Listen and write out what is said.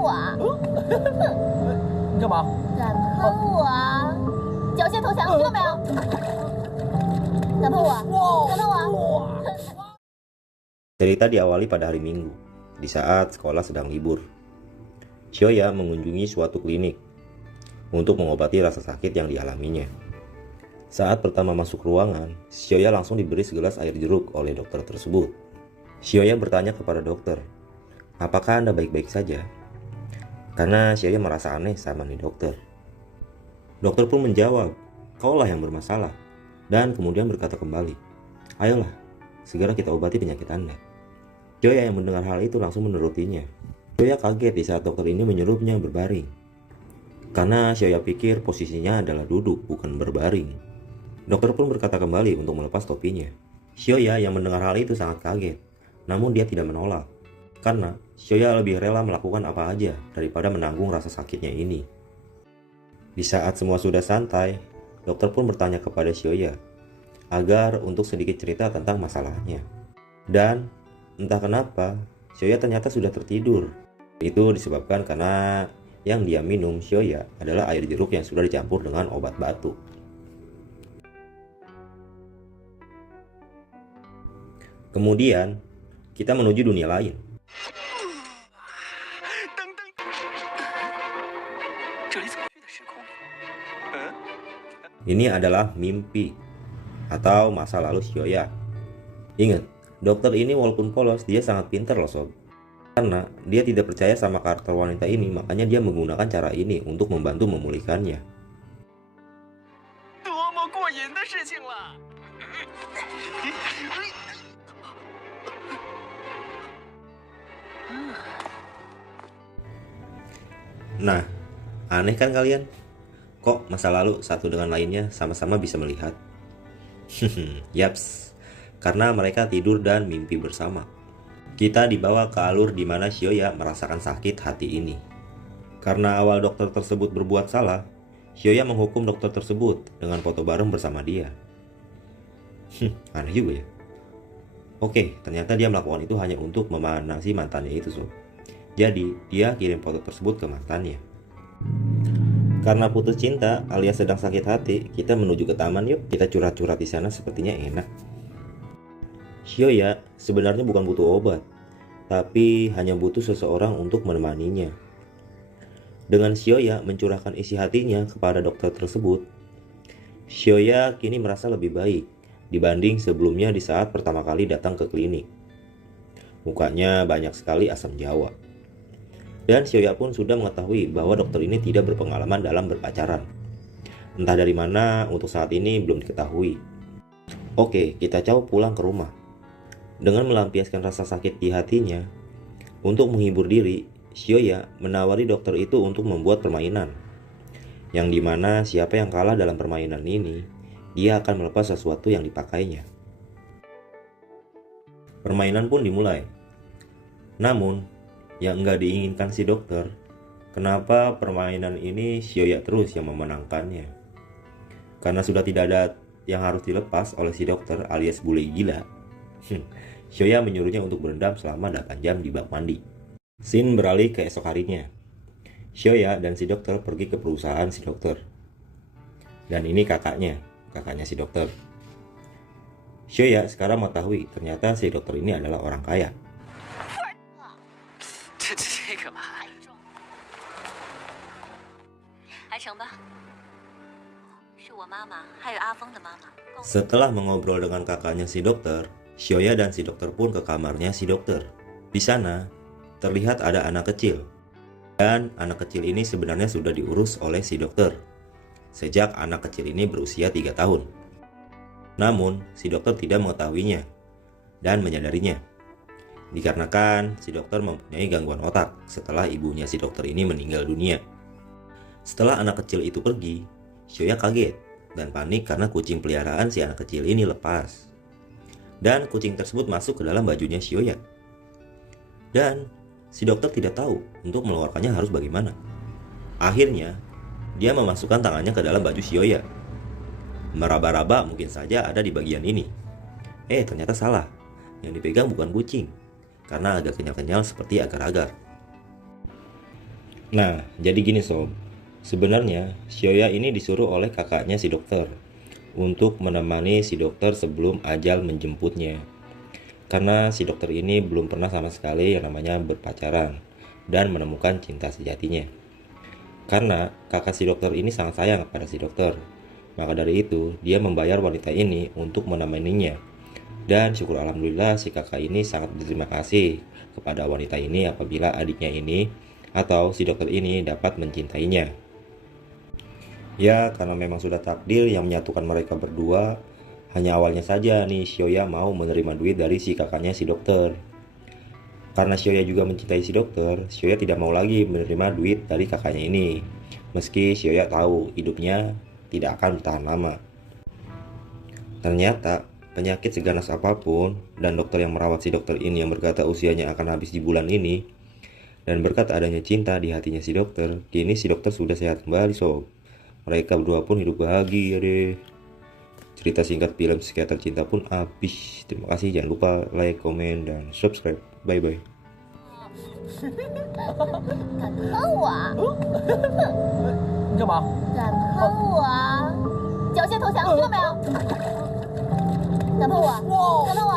我，你干嘛？敢喷我啊！缴械投降，听到没有？敢喷我？敢喷我？ Cerita diawali pada hari Minggu, di saat sekolah sedang libur. Xiaoya mengunjungi suatu klinik untuk mengobati rasa sakit yang dialaminya. Saat pertama masuk ruangan, Xiaoya langsung diberi segelas air jeruk oleh dokter tersebut. Xiaoya bertanya kepada dokter, "Apakah Anda baik-baik saja?" Karena Xiaoya merasa aneh sama nih dokter. Dokter pun menjawab, "Kaulah yang bermasalah." Dan kemudian berkata kembali, "Ayolah, segera kita obati penyakit Anda." Xiaoya yang mendengar hal itu langsung menurutinya. Xiaoya kaget di saat dokter ini menyuruhnya berbaring. Karena Xiaoya pikir posisinya adalah duduk, bukan berbaring. Dokter pun berkata kembali untuk melepas topinya. Xiaoya yang mendengar hal itu sangat kaget, namun dia tidak menolak. Karena Xiaoya lebih rela melakukan apa aja daripada menanggung rasa sakitnya ini. Di saat semua sudah santai, dokter pun bertanya kepada Xiaoya agar untuk sedikit cerita tentang masalahnya. Dan entah kenapa, Xiaoya ternyata sudah tertidur. Itu disebabkan karena yang dia minum Xiaoya adalah air jeruk yang sudah dicampur dengan obat batuk. Kemudian, kita menuju dunia lain. Ini adalah mimpi atau masa lalu Xiaoya. Ingat, dokter ini walaupun polos, dia sangat pintar loh sob. Karena dia tidak percaya sama karakter wanita ini, makanya dia menggunakan cara ini untuk membantu memulihkannya. Nah, aneh kan kalian? Kok masa lalu satu dengan lainnya sama-sama bisa melihat? Yaps, karena mereka tidur dan mimpi bersama. Kita dibawa ke alur di mana Xiaoya merasakan sakit hati ini. Karena awal dokter tersebut berbuat salah, Xiaoya menghukum dokter tersebut dengan foto bareng bersama dia. Aneh juga ya. Oke, ternyata dia melakukan itu hanya untuk memanasi mantannya itu sob. Jadi, dia kirim foto tersebut ke mantannya. Karena putus cinta alias sedang sakit hati, kita menuju ke taman yuk. Kita curhat-curhat di sana, sepertinya enak. Xiaoya sebenarnya bukan butuh obat, tapi hanya butuh seseorang untuk menemaninya. Dengan Xiaoya mencurahkan isi hatinya kepada dokter tersebut, Xiaoya kini merasa lebih baik dibanding sebelumnya di saat pertama kali datang ke klinik. Mukanya banyak sekali asam jawa. Dan Xiaoya pun sudah mengetahui bahwa dokter ini tidak berpengalaman dalam berpacaran. Entah dari mana, untuk saat ini belum diketahui. Oke, kita coba pulang ke rumah. Dengan melampiaskan rasa sakit di hatinya, untuk menghibur diri, Xiaoya menawari dokter itu untuk membuat permainan. Yang dimana siapa yang kalah dalam permainan ini, dia akan melepas sesuatu yang dipakainya. Permainan pun dimulai. Namun, yang nggak diinginkan si dokter, kenapa permainan ini Xiaoya terus yang memenangkannya? Karena sudah tidak ada yang harus dilepas oleh si dokter alias bule gila, Xiaoya menyuruhnya untuk berendam selama 8 jam di bak mandi. Scene beralih ke esok harinya. Xiaoya dan si dokter pergi ke perusahaan si dokter. Dan ini kakaknya si dokter. Xiaoya sekarang mengetahui ternyata si dokter ini adalah orang kaya. Setelah mengobrol dengan kakaknya si dokter, Xiaoya dan si dokter pun ke kamarnya si dokter. Di sana, terlihat ada anak kecil. Dan anak kecil ini sebenarnya sudah diurus oleh si dokter sejak anak kecil ini berusia 3 tahun. Namun, si dokter tidak mengetahuinya dan menyadarinya. Dikarenakan si dokter mempunyai gangguan otak setelah ibunya si dokter ini meninggal dunia. Setelah anak kecil itu pergi, Xiaoya kaget dan panik karena kucing peliharaan si anak kecil ini lepas. Dan kucing tersebut masuk ke dalam bajunya Xiaoya. Dan si dokter tidak tahu untuk mengeluarkannya harus bagaimana. Akhirnya, dia memasukkan tangannya ke dalam baju Xiaoya. Meraba-raba mungkin saja ada di bagian ini. Ternyata salah. Yang dipegang bukan kucing, karena agak kenyal-kenyal seperti agar-agar. Nah, jadi gini sob. Sebenarnya, Xiaoya ini disuruh oleh kakaknya si dokter untuk menemani si dokter sebelum ajal menjemputnya. Karena si dokter ini belum pernah sama sekali yang namanya berpacaran dan menemukan cinta sejatinya. Karena kakak si dokter ini sangat sayang pada si dokter. Maka dari itu, dia membayar wanita ini untuk menemaninya. Dan syukur alhamdulillah si kakak ini sangat berterima kasih kepada wanita ini apabila adiknya ini atau si dokter ini dapat mencintainya. Ya, karena memang sudah takdir yang menyatukan mereka berdua, hanya awalnya saja nih Xiaoya mau menerima duit dari si kakaknya si dokter. Karena Xiaoya juga mencintai si dokter, Xiaoya tidak mau lagi menerima duit dari kakaknya ini. Meski Xiaoya tahu hidupnya tidak akan bertahan lama. Ternyata penyakit seganas apapun dan dokter yang merawat si dokter ini yang berkata usianya akan habis di bulan ini, dan berkat adanya cinta di hatinya si dokter, kini si dokter sudah sehat kembali sob. Mereka berdua pun hidup bahagia deh. Cerita singkat film Psikiater Cinta pun habis. Terima kasih, jangan lupa like, komen, dan subscribe. Bye bye. 敢碰我啊？你干嘛？敢碰我啊？缴械投降，听到没有？敢碰我？敢碰我？